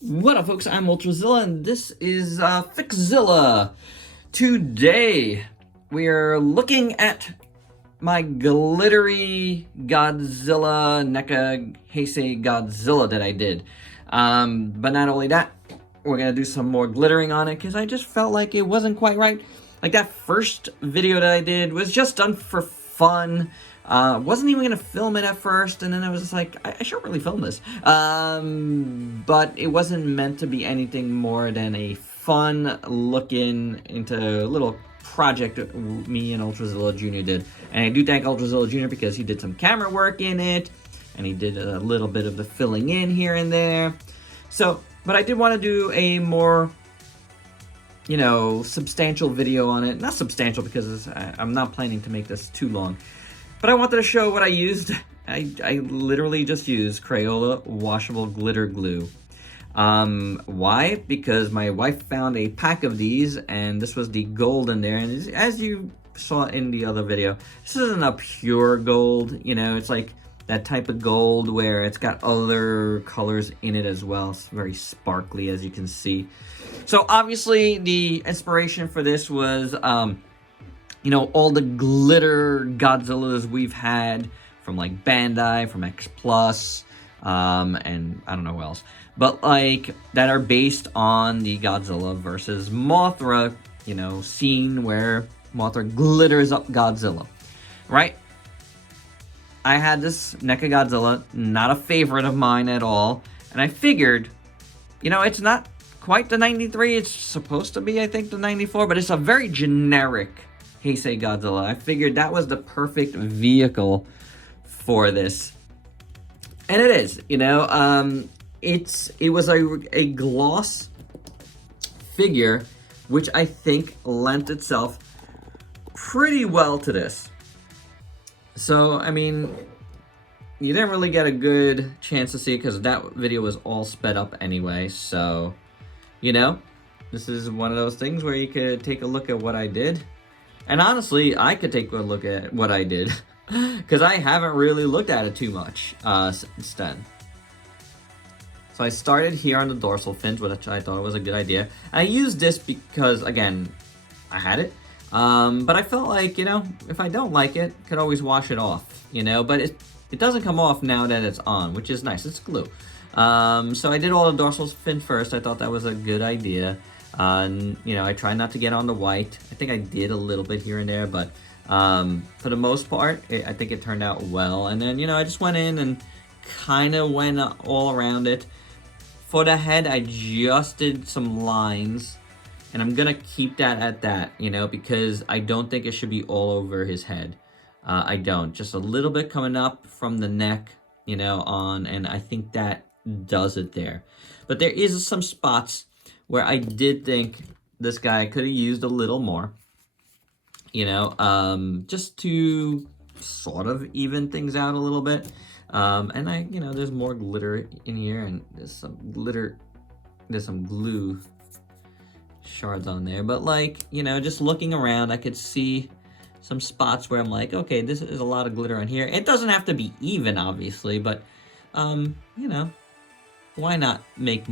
What up, folks? I'm Ultrazilla, and this is FIXZILLA. Today, we are looking at my glittery Godzilla, NECA Heisei Godzilla that I did. But not only that, we're gonna do some more glittering on it, because I just felt like it wasn't quite right. Like, that first video that I did was just done for fun. Wasn't even gonna film it at first, and then I was just like, I should really film this. But it wasn't meant to be anything more than a fun looking into a little project me and Ultrazilla Jr. did. And I do thank Ultrazilla Jr. because he did some camera work in it, and he did a little bit of the filling in here and there. So, but I did want to do a more, substantial video on it. Not substantial because I'm not planning to make this too long. But I wanted to show what I used. I literally just used Crayola washable glitter glue. Why? Because my wife found a pack of these, and this was the gold in there. And as you saw in the other video, this isn't a pure gold. It's like that type of gold where it's got other colors in it as well. It's very sparkly, as you can see. So obviously the inspiration for this was, all the glitter Godzillas we've had from like Bandai, from X Plus, and I don't know what else. But like that are based on the Godzilla versus Mothra, scene where Mothra glitters up Godzilla, right? I had this NECA Godzilla, not a favorite of mine at all, and I figured, it's not quite the 93, it's supposed to be, I think, the 94, but it's a very generic Heisei Godzilla. I figured that was the perfect vehicle for this. And it is, it was a gloss figure, which I think lent itself pretty well to this. So, I mean, you didn't really get a good chance to see it because that video was all sped up anyway. So, this is one of those things where you could take a look at what I did. And honestly, I could take a look at what I did because I haven't really looked at it too much since then. So I started here on the dorsal fins, which I thought was a good idea. I used this because, again, I had it. But I felt like, if I don't like it, I could always wash it off, but it doesn't come off now that it's on, which is nice. It's glue. So I did all the dorsal fin first. I thought that was a good idea. I tried not to get on the white. I think I did a little bit here and there, but for the most part, I think it turned out well. And then, I just went in and kind of went all around it. For the head, I just did some lines. And I'm going to keep that at that, because I don't think it should be all over his head. I don't. Just a little bit coming up from the neck, on, and I think that does it there. But there is some spots where I did think this guy could have used a little more, just to sort of even things out a little bit. And there's more glitter in here, and there's some glue shards on there, but just looking around, I could see some spots where I'm like, okay, this is a lot of glitter on here. It doesn't have to be even, obviously, but why not make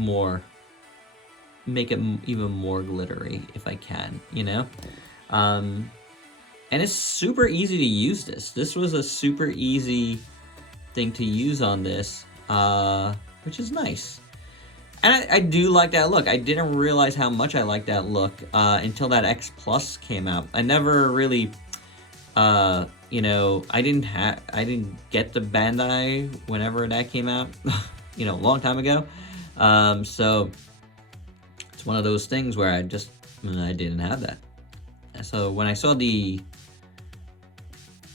it even more glittery if I can, and it's super easy to use this was a super easy thing to use on this, which is nice. And I do like that look. I didn't realize how much I liked that look until that X Plus came out. I never really, I didn't get the Bandai whenever that came out, a long time ago. So it's one of those things where I didn't have that. So when I saw the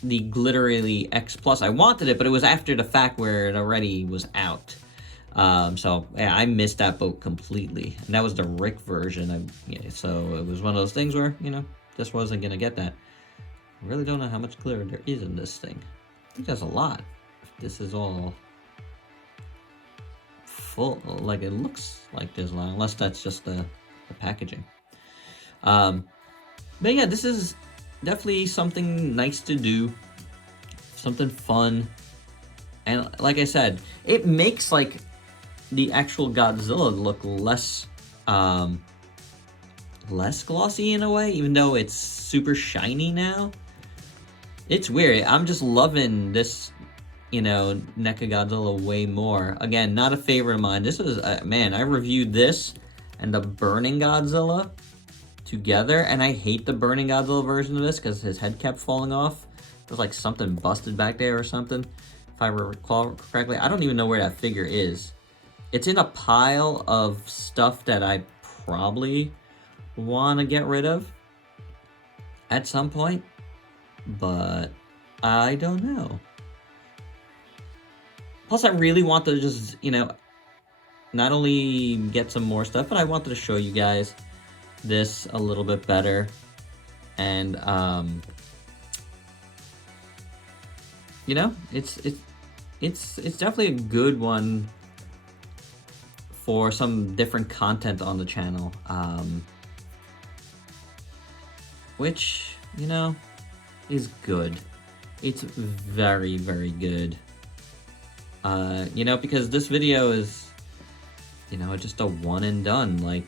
glittery X Plus, I wanted it, but it was after the fact where it already was out. So yeah, I missed that boat completely, and that was the Rick version. So it was one of those things where just wasn't gonna get that. I really don't know how much glitter there is in this thing. I think there's a lot. This is all full, like it looks like there's a lot, unless that's just the packaging. But yeah, this is definitely something nice to do, something fun, and like I said, it makes like the actual Godzilla look less less glossy in a way, even though it's super shiny now. It's weird. I'm just loving this, you know, NECA Godzilla way more. Again, not a favorite of mine. This is, man, I reviewed this and the Burning Godzilla together, and I hate the Burning Godzilla version of this because his head kept falling off. There's like something busted back there or something, if I recall correctly. I don't even know where that figure is. It's in a pile of stuff that I probably want to get rid of at some point, but I don't know. Plus, I really want to just, you know, not only get some more stuff, but I wanted to show you guys this a little bit better. And, you know, it's definitely a good one for some different content on the channel. Which, you know, is good. It's very, very good. You know, because this video is, you know, just a one and done, like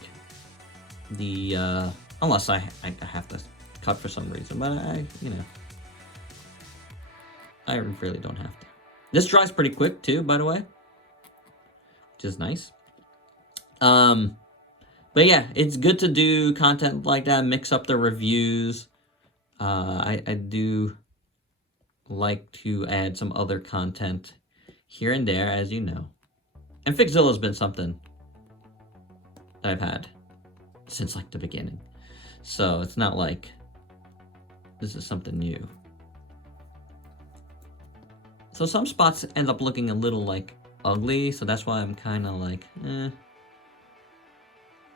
the, unless I have to cut for some reason, but you know, I really don't have to. This dries pretty quick too, by the way, which is nice. But yeah, it's good to do content like that, mix up the reviews. I do like to add some other content here and there, as you know. And FIXZILLA's been something that I've had since like the beginning. So it's not like this is something new. So some spots end up looking a little like ugly, so that's why I'm kind of like,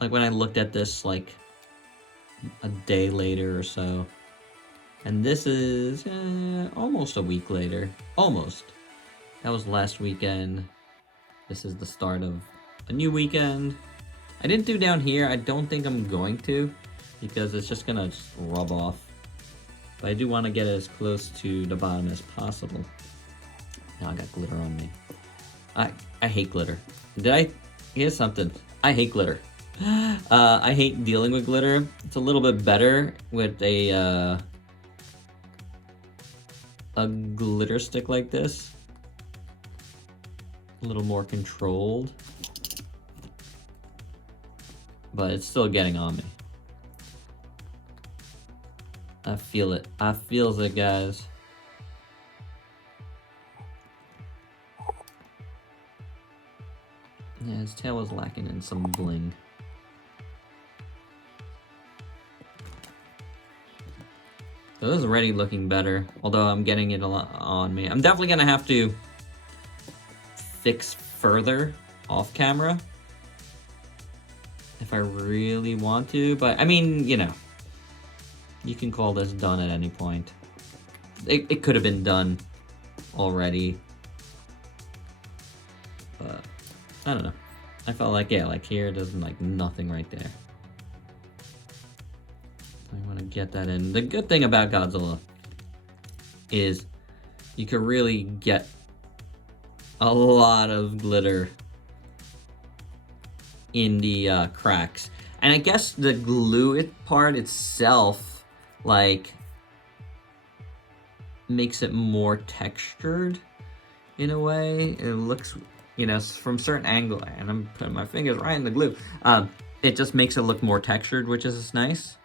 Like when I looked at this like a day later or so, and this is almost a week later. Almost. That was last weekend. This is the start of a new weekend. I didn't do down here. I don't think I'm going to, because it's just gonna rub off. But I do want to get it as close to the bottom as possible. Now I got glitter on me. I hate glitter. Here's something. I hate glitter. I hate dealing with glitter. It's a little bit better with a glitter stick like this. A little more controlled. But it's still getting on me. I feel it. I feels it, guys. Yeah, his tail was lacking in some bling. So this is already looking better, although I'm getting it a lot on me. I'm definitely gonna have to fix further off camera if I really want to, but I mean, you know, you can call this done at any point. It could have been done already, but I don't know. I felt like, yeah, like here, there's like nothing right there. I want to get that in. The good thing about Godzilla is you can really get a lot of glitter in the cracks. And I guess the glue part itself, like, makes it more textured in a way. It looks, you know, from certain angle, and I'm putting my fingers right in the glue. It just makes it look more textured, which is nice.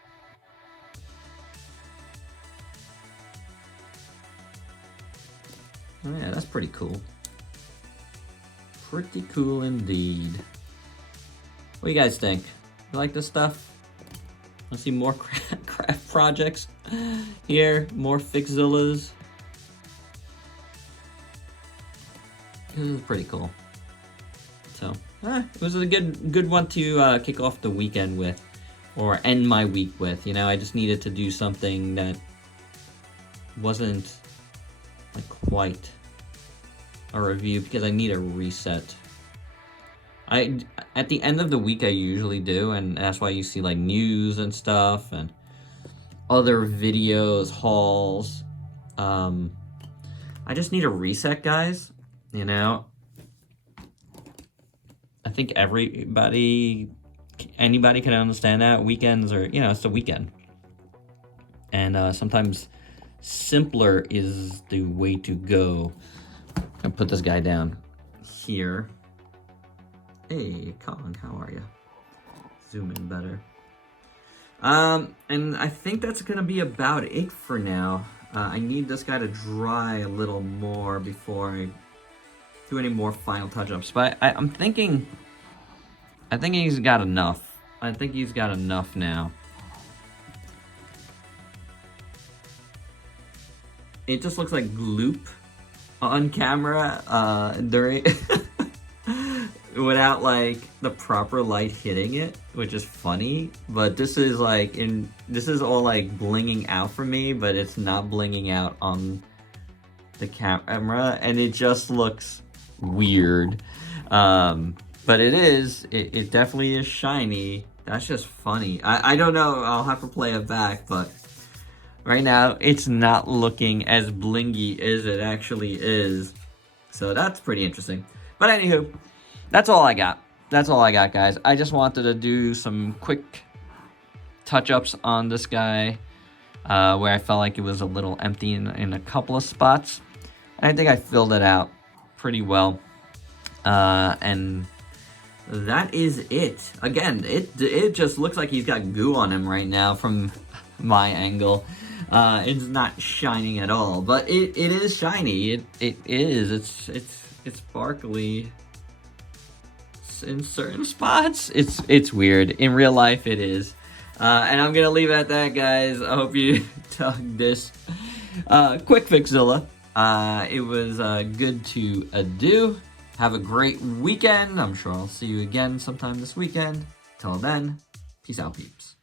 Oh yeah, that's pretty cool. Pretty cool indeed. What do you guys think? You like this stuff? Want to see more craft projects here? More FIXZILLAs? This is pretty cool. So, it was a good one to kick off the weekend with, or end my week with. You know, I just needed to do something that wasn't like quite a review, because I need a reset. At the end of the week I usually do, and that's why you see like news and stuff and other videos, hauls. I just need a reset, guys, you know. think anybody can understand that. Weekends are, it's the weekend. And sometimes simpler is the way to go. I'll put this guy down here. Hey, Colin, how are you? Zoom in better. And I think that's gonna be about it for now. I need this guy to dry a little more before I do any more final touch-ups. But I'm thinking he's got enough. I think he's got enough now. It just looks like gloop on camera during without like the proper light hitting it, which is funny. But this is all like blinging out for me, but it's not blinging out on the camera, and it just looks weird. But it definitely is shiny. That's just funny. I don't know, I'll have to play it back, but right now it's not looking as blingy as it actually is. So that's pretty interesting. But anywho, that's all I got. That's all I got, guys. I just wanted to do some quick touch-ups on this guy where I felt like it was a little empty in a couple of spots. And I think I filled it out pretty well. And that is it. Again, it just looks like he's got goo on him right now from my angle. It's not shining at all, but it is shiny. It is. It's sparkly in certain spots. It's weird. In real life, it is. And I'm gonna leave it at that, guys. I hope you dug this quick FIXZILLA. It was good to do. Have a great weekend. I'm sure I'll see you again sometime this weekend. Till then, peace out, peeps.